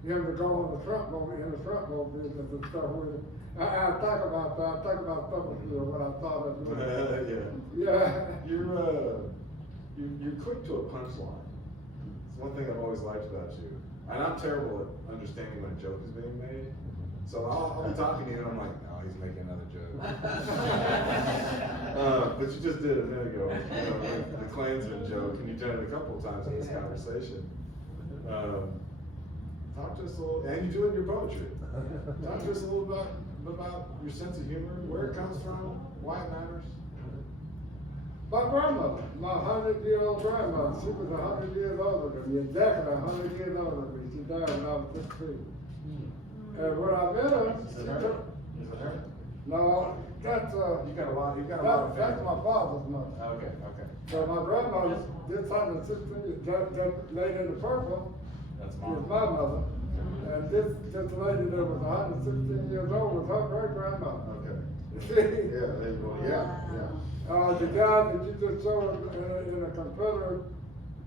him to go on the front boat, in the front boat business and stuff with him. I think about that. I think about Summerfield when I saw that movie. Yeah. You're quick to a punchline. It's one thing I've always liked about you. And I'm terrible at understanding when a joke is being made. So I'll be talking to you and I'm like, no, he's making another joke. But you just did a minute ago, the Klansman joke, and you've done it a couple of times in this conversation. Talk to us a little, and you do it in your poetry. Talk to us a little about your sense of humor, where it comes from, why it matters. My grandmother, my 100-year-old grandmother, she was 100 years older than me, exactly 100 years older than me. She died when I was 16. And when I met her, Is it her? no, that's You got a lot of that's family. my father's mother. Okay. So my grandmother, this 116, that lady in the purple, That's is mom. my mother. And this lady that was 116 years old was her great grandmother. Okay. See? Yeah, there you go. Yeah. The guy that you just showed in the Confederate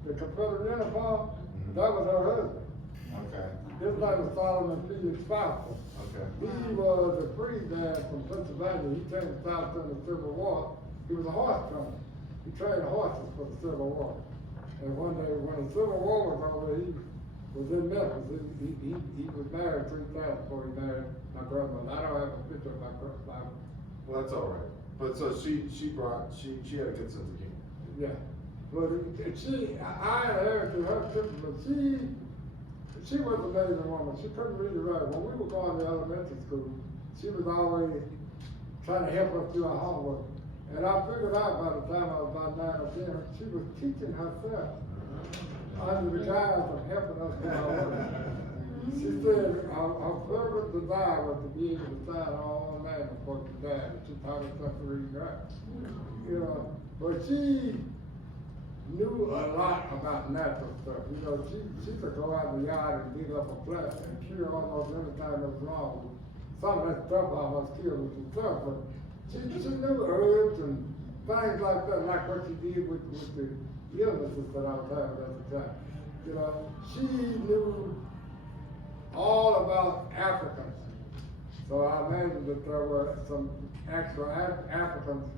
uniform, that was her husband. Okay. His name was Solomon Felix Foster. Okay. He was a free man from Pennsylvania. He came south during the Civil War. He was a horse trainer. He trained horses for the Civil War. And one day, when the Civil War was over, he was in Memphis. He was married 3 times before he married my grandmother. I don't have a picture of my grandmother. Well, that's all right. But so she had a good sense of humor. Yeah. But I inherited her temperament. She was an amazing woman. She couldn't read or write. When we were going to elementary school, she was always trying to help us do our homework. And I figured out by the time I was about 9 or 10, she was teaching herself under the guise of helping us do our work. She said her fervent desire was to be able to sign her own name before she died. She taught herself to read and write. You know, but she knew a lot about natural stuff. You know, she could go out in the yard and dig up a plant and cure almost any time that's wrong. Some of that stuff almost killed with herself, but she knew herbs and things like that, like what she did with the illnesses that I was having at the time. You know, she knew all about Africans. So I imagine that there were some actual Africans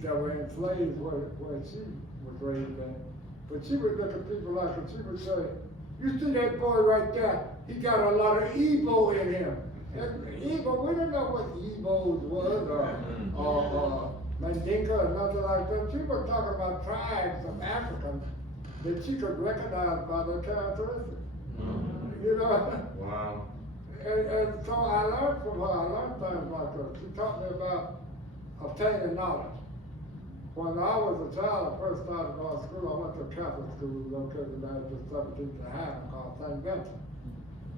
that were enslaved where she was raised at. But she would look at people like, and she would say, you see that boy right there? He got a lot of Igbo in him. Igbo, we don't know what Igbo was, or Mandinka or nothing like that. She was talking about tribes of Africans that she could recognize by their characteristics. You know? Wow. And so I learned from her, I learned things like that. She taught me about obtaining knowledge. When I was a child, I first started going to school. I went to a Catholic school located down just 17th and Highland called St. Vincent.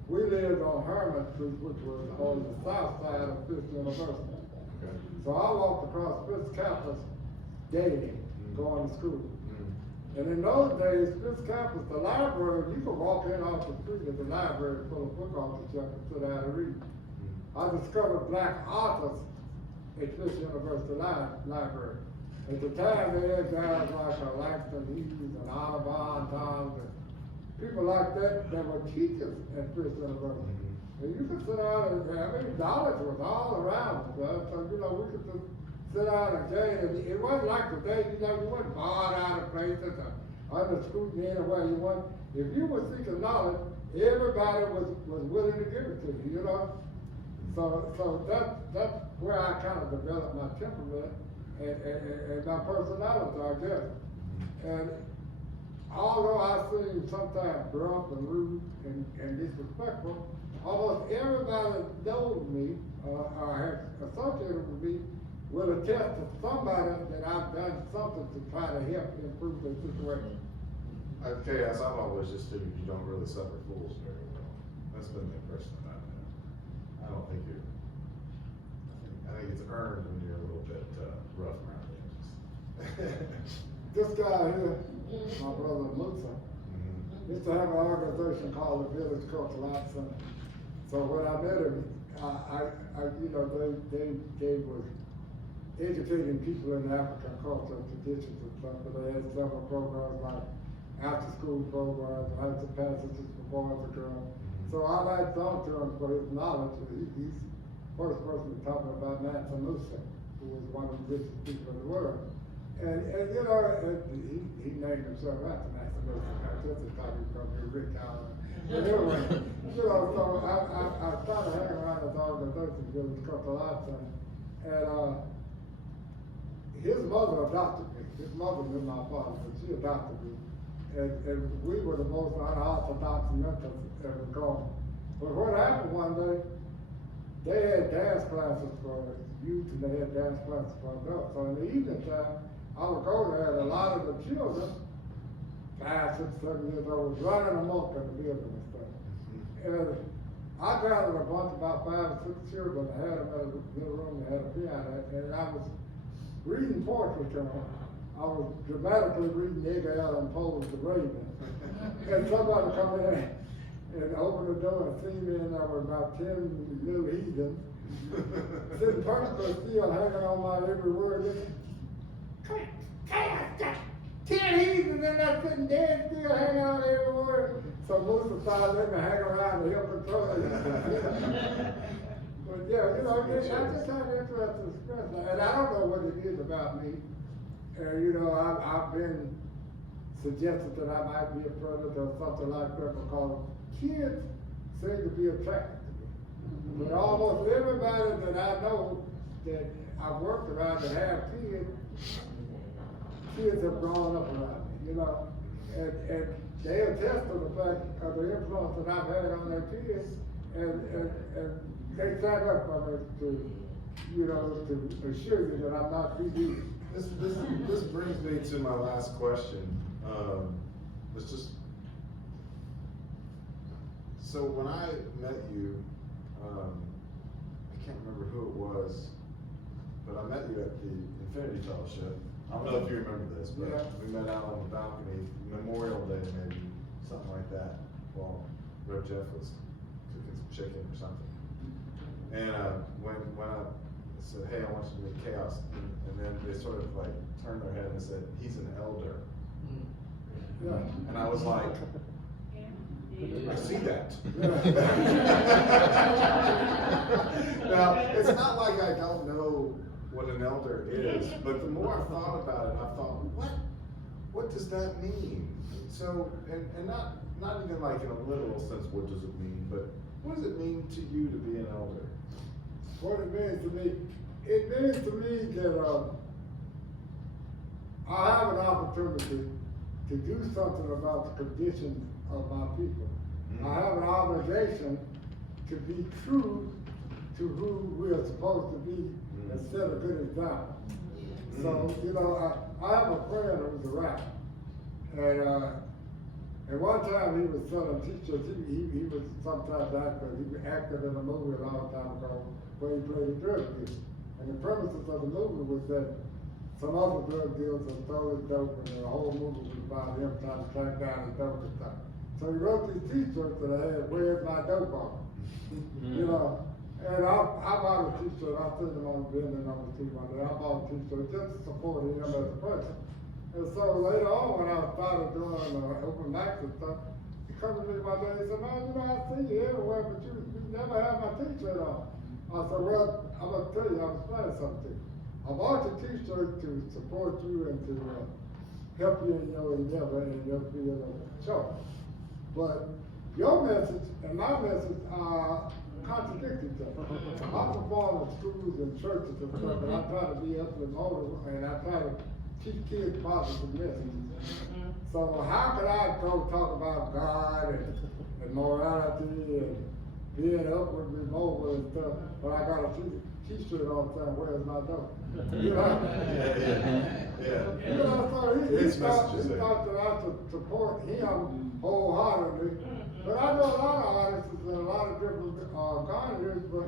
We lived on Herman Street, which was on the south side of Fisk University. Okay. So I walked across Fisk campus daily, going to school. And in those days, Fisk campus, the library, you could walk in off the street at the library full of book off the shelf and sit down and read. I discovered black authors at Fisk University Library. At the time, they had guys like Langston Hughes and Audubon Times and people like that that were teachers at First University. And you could sit down and, I mean, knowledge was all around us, right? So, you know, we could just sit down and gain, and it wasn't like today, you know, you wasn't barred out of places or under scrutiny anywhere you want. If you were seeking knowledge, everybody was willing to give it to you, you know? So that's where I kind of developed my temperament and my personality, I guess. And although I seem sometimes gruff and rude and disrespectful, almost everybody that knows me or has associated with me will attest to somebody that I've done something to try to help improve their situation. At K.H.A.O.S, I've always just figured you don't really suffer fools very well. That's been the impression that I've had. I don't think you're, I think it's earned when you're a little bit rough around the edges. This guy here, my brother Musa, used to have an organization called the Village Cultural Arts Center. So when I met him, you know, they were educating people in African culture and traditions and stuff, but they had several programs like after-school programs, rites of passages for boys and girls. So I like talk to him for his knowledge. He's the first person to talk about Mansa Musa, who was one of the richest people in the world. And you know, he named himself after Mansa Musa. I just thought he was going to be rich out of it. But anyway, you know, so I started hanging around this organization, Village Cultural Arts Center, and his mother adopted me. His mother knew my father, but she adopted me. And we were the most unorthodox mentors ever gone. But what happened one day, they had dance classes for youth and they had dance classes for adults. So in the evening time, I would go there and a lot of the children, 5, 6, 7 years old, was running amok in the building and stuff. And I gathered a bunch, about 5 or 6 children, and had them in a little room, they had a piano, and I was reading poetry to them. I was dramatically reading Edgar Allan Poe's The Raven. And somebody come in and open the door and see me, and there were about 10 little heathens sitting perfectly still, hanging on my every word. 10 heathens in there sitting dead still, hanging on every word. So Musa started letting me hang around to help control it. But yeah, you know, I just had an interesting experience. And I don't know what it is about me. You know, I've been suggested that I might be a predator or something like that because kids seem to be attracted to me. But almost everybody that I know that I've worked around that have kids have grown up around me, you know. And they attest to the fact of the influence that I've had on their kids, and they stand up for me to, you know, to assure you that I'm not PD. This brings me to my last question. It's just, so when I met you, I can't remember who it was, but I met you at the Infinity Fellowship. I don't know if you remember this, but yeah. We met out on the balcony, Memorial Day maybe, something like that, while Rev Jeff was cooking some chicken or something. And when I said, hey, I want you to meet K.H.A.O.S, and then they sort of like turned their head and said, he's an elder. Yeah. And I was like, I see that. Now, it's not like I don't know what an elder is, but the more I thought about it, I thought, what does that mean? So, and not even like in a literal sense, what does it mean, but what does it mean to you to be an elder? What it means to me, it means to me that I have an opportunity to do something about the condition of my people. I have an obligation to be true to who we are supposed to be and set a good example. So, you know, I have a friend who's a rapper. And one time he was selling t-shirts. He was sometimes actor. He acted in a movie a long time ago where he played a drug dealer. And the premises of the movie was that some other drug dealers had stolen his dope, and the whole movie was about him trying to track down his dope and stuff. So he wrote these t-shirts that I had, "Where's my dope on?" You know, And I bought a t-shirt, I seen him on the vending on the TV one day, I bought a t-shirt just to support him as a person. And so later on, when I started doing open mics and stuff, he come to me one day, he said, man, you know, I see you everywhere, but you never have my t-shirt on. I said, well, I'm gonna tell you, I'm explaining something to you. I bought your t-shirt to support you and to help you in your endeavor and your field of choice. But your message and my message are contradict each other. I perform in schools and churches and stuff, and I try to be up to the motive, and I try to teach kids positive messages. So how could I go talk about God and morality and being upwardly mobile and stuff, but I got a t-shirt on saying, where's my dough? You know? Yeah. You know, so he thought there. that I should support him wholeheartedly. But I know a lot of artists and a lot of different genres, but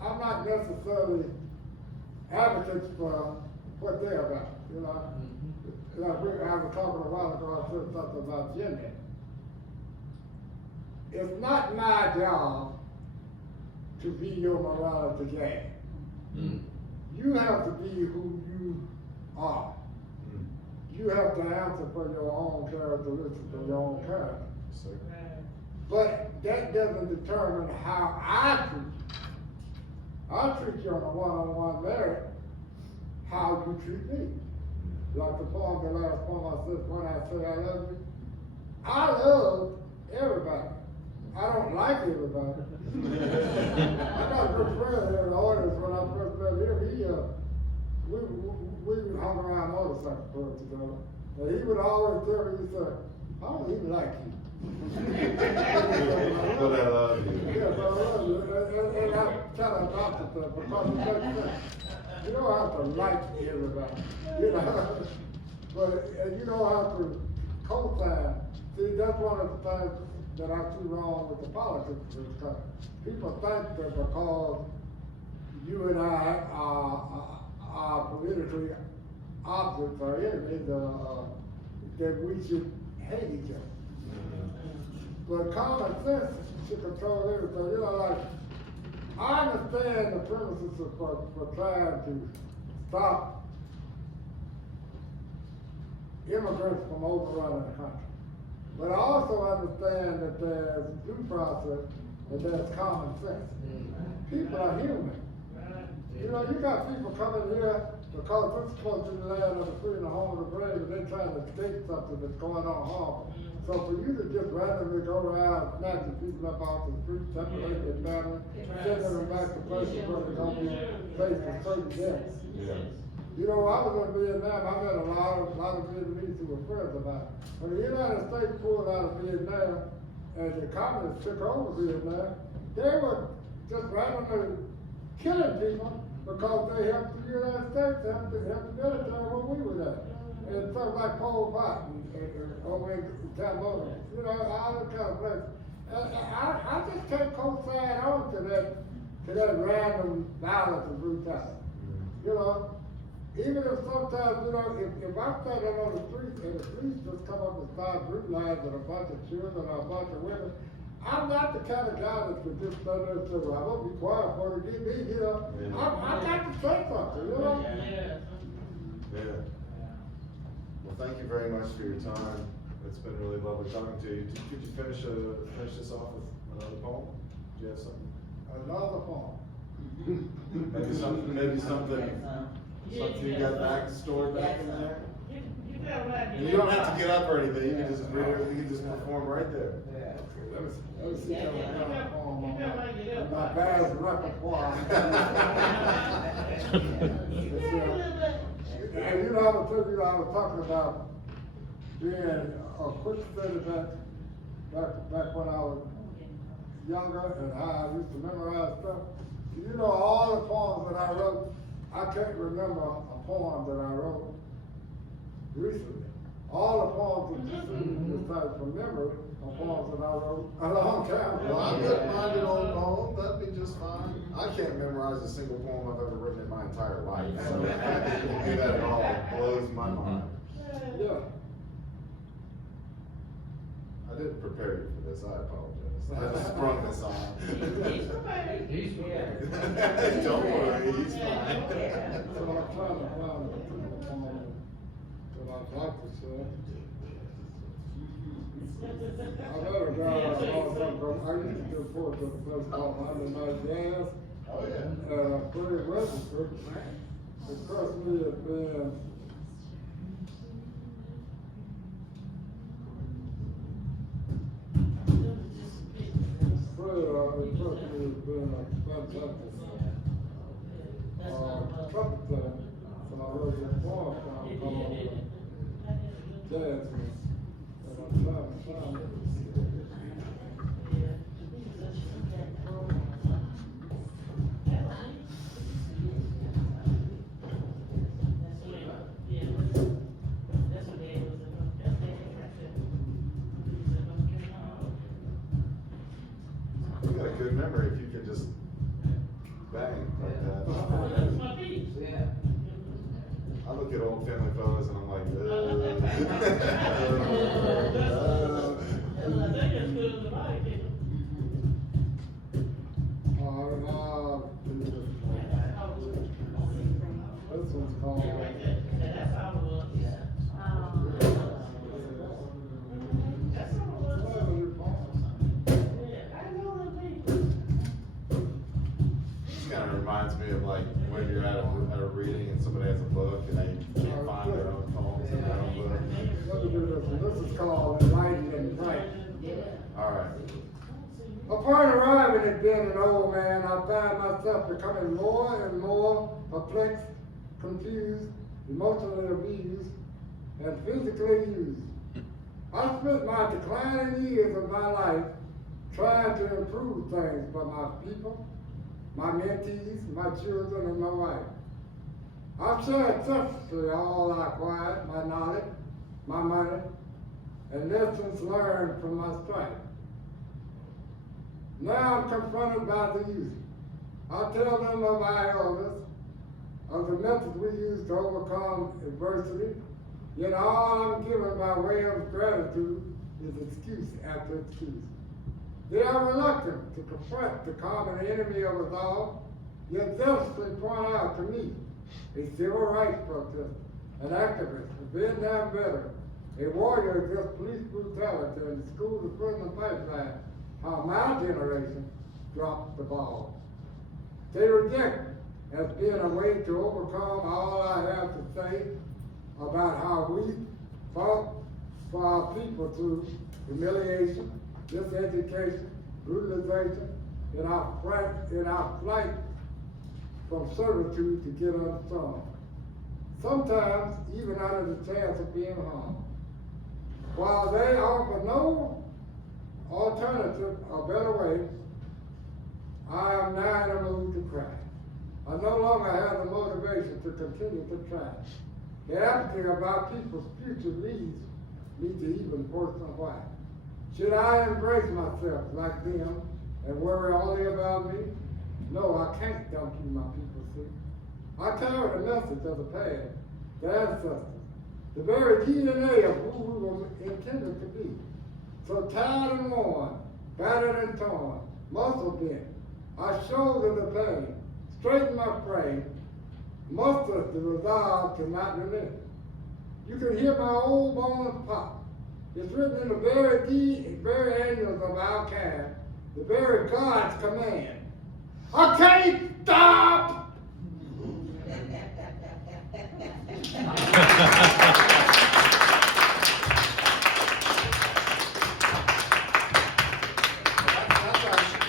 I'm not necessarily advocates for what they're about, you know? Like I was talking a while ago, I said something about gender. It's not my job to be your morality guide. You have to be who you are. You have to answer for your own characteristics and your own character. But that doesn't determine how I treat you. I treat you on a one-on-one merit, how you treat me. Like the poem, the last poem I said, when I say I love you, I love everybody. I don't like everybody. I got a good friend here in the audience when I first met him. We hung around motorcycle clubs together. And he would always tell me, he said, I don't even like you. But I love you. Yeah, but I love you. And I kind of adopted that because it makes sense. You don't have to like everybody, you know. But you don't have to co-sign. See, that's one of the things that I see wrong with the politics of this country. People think that because you and I are politically opposites or enemies, that we should hate each other. But common sense should control everything. You know, like, I understand the premises for trying to stop immigrants from overrunning the country. But I also understand that there's due process and there's common sense. People are human. You know, you got people coming here because we're supposed to be the land of the free and the home of the brave, and they're trying to escape something that's going on harmful. So for you to just randomly go around snatching people up off the street, separating their family, sending them back to places where they're going to be facing certain deaths. Yeah. You know, I was in Vietnam, I met a lot of Vietnamese who were friends of mine. When the United States pulled out of Vietnam and the communists took over Vietnam, they were just randomly killing people because they helped the United States, helped the military when we were there. And stuff like Pol Pot and over in Cambodia, you know, all that kind of places. I just can't co-sign on to that random violence and brutality. You know, even if sometimes, you know, if I'm standing on the street and the police just come up and start brutalizing a bunch of children or a bunch of women, I'm not the kind of guy that could just stand there and say, well, I'm gonna be quiet for it, get me, you know. I got to say something, you know. Yeah. Well, thank you very much for your time. It's been really lovely talking to you. Could you finish this off with another poem? Do you have something? Another poem. Maybe something you got stored back in there? And you don't have to get up or anything. You can just read it. You can just perform right there. Let me see if I got a poem on my vast repertoire. And you know, I was talking about being a quick study back when I was younger and how I used to memorize stuff. You know, all the poems that I wrote, I can't remember a poem that I wrote recently. All the poems that you decided from memory are poems that I wrote a long time ago. Well, I'm good-minded on poems. That'd be just fine. I can't memorize a single poem I've ever written in my entire life. So the fact that you can do that at all blows my mind. Yeah. I didn't prepare you for this, I apologize. I just sprung this on. He's prepared. He's prepared. Don't worry, he's fine. So I'm trying to find what I'd like to say. I better go, I used to do pork at a place called Monday Night Gas. Oh, yeah. And I'm pretty registered. It cost me a been it took me a been a fantastic trumpet player. So I wrote a poem called Jazz. And I'm trying to find it. You got a good memory if you could just bang like that. I look at old family photos and I'm like, This one's called. kind of reminds me of like when you're at a reading and somebody has a book and they can't find their own poems in their own book. Let me do this one. This is called Enlightened and Bright. All right. Upon arriving at being an old man, I find myself becoming more and more perplexed, confused, emotionally abused, and physically used. I spent my declining years of my life trying to improve things for my people, my mentees, my children, and my wife. I've shared selflessly all I acquired, my knowledge, my money, and lessons learned from my strife. Now I'm confronted by the youth. I tell them of our elders, of the methods we use to overcome adversity, yet all I'm given by way of gratitude is excuse after excuse. They are reluctant to confront the common enemy of us all, yet zealously point out to me, a civil rights protester, an activist, a Vietnam veteran, a warrior against police brutality and the school to prison pipeline, how my generation dropped the ball. They reject me as being a way to overcome all I have to say about how we fought for our people through humiliation, diseducation, brutalization, in our flight from servitude to get unstrung. Sometimes even under the chance of being harmed. While they offer no alternative or better way, I am now in a mood to cry. I no longer have the motivation to continue to try. The apathy about people's future leads me to even question why. Should I embrace myself like them and worry only about me? No, I can't dump you, my people, see. I carry the message of the past, the ancestors, the very DNA of who we were intended to be. So tired and worn, battered and torn, muscle bent, I shoulder the pain, straighten my frame, muster the resolve to not relent. You can hear my old bones pop. It's written in the very angels of our kind, the very God's command. I can't stop!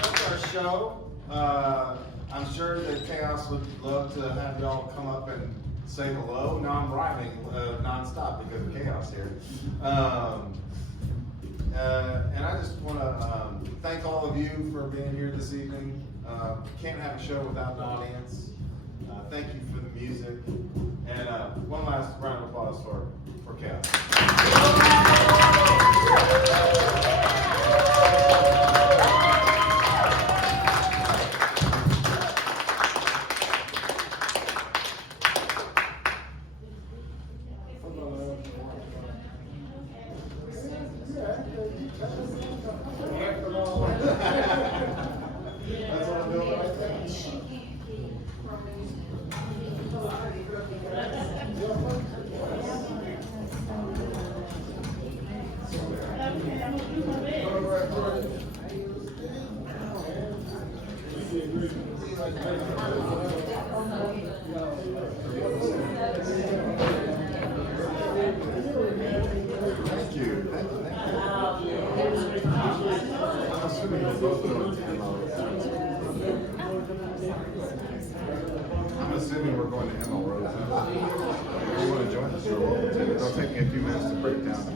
That's our show. I'm sure that K.H.A.O.S would love to have y'all come up and say hello. Now I'm rhyming nonstop because of K.H.A.O.S here. And I just want to thank all of you for being here this evening. Can't have a show without an audience. Thank you for the music. And one last round of applause for K.H.A.O.S. That's what I'm doing right there. Thank you. I'm assuming we're both going to MO. I'm assuming we're going to MO Road. If you want to join us, you're welcome to. It'll take me a few minutes to break down